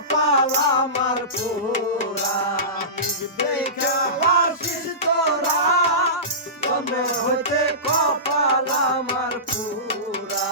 কপাল আমার পোড়া তোরা তোমে হইতে কপাল আমার পোড়া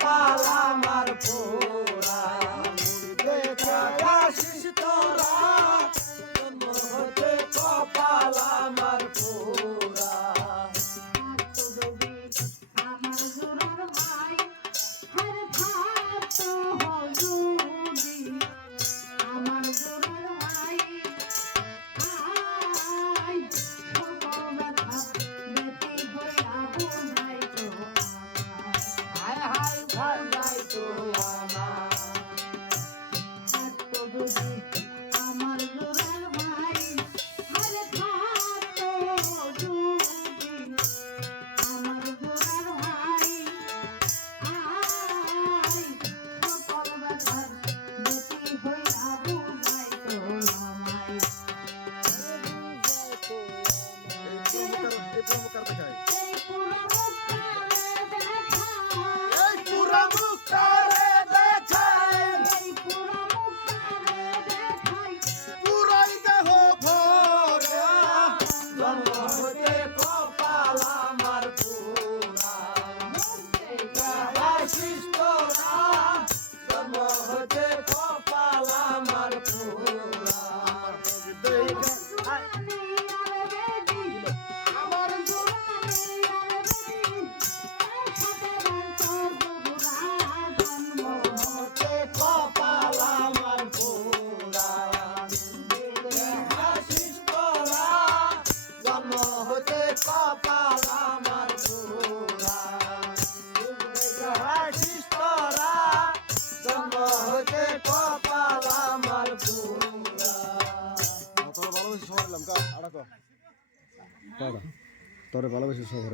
কপাল আমার পোড়া দেখা আশিস তোরা। জন্ম হতে কপাল আমার পুরা। তোরে ভালোবাসি শহরে।